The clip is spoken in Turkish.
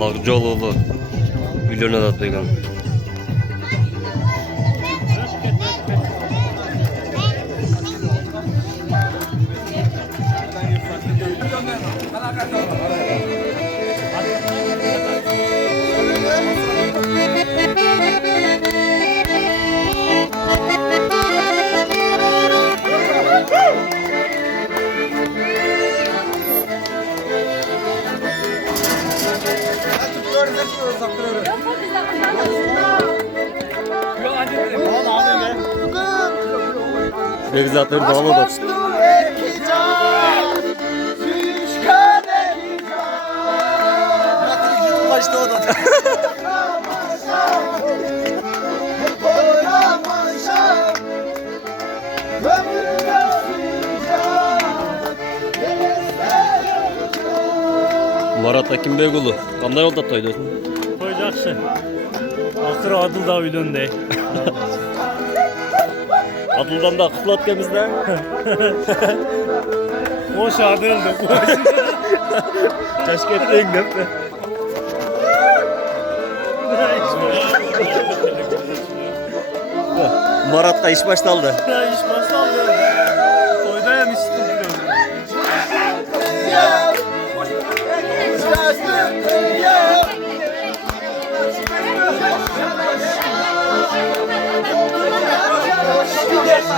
Lagcaloğlu Üylöne de duygan. Begzatları dağlı da. Kaçtı o da. Marat Akin Beygulu. Qanday yolda toydosun? Toy yaxşı. Axırı Adıl da Üylöndey. Adıldan da kutlu atkamızda. Hoş Adıl'dı. Taşkent'ten gel. Marat'ta iş başlandı. İş başlandı. Toyda hem istedim. Yes.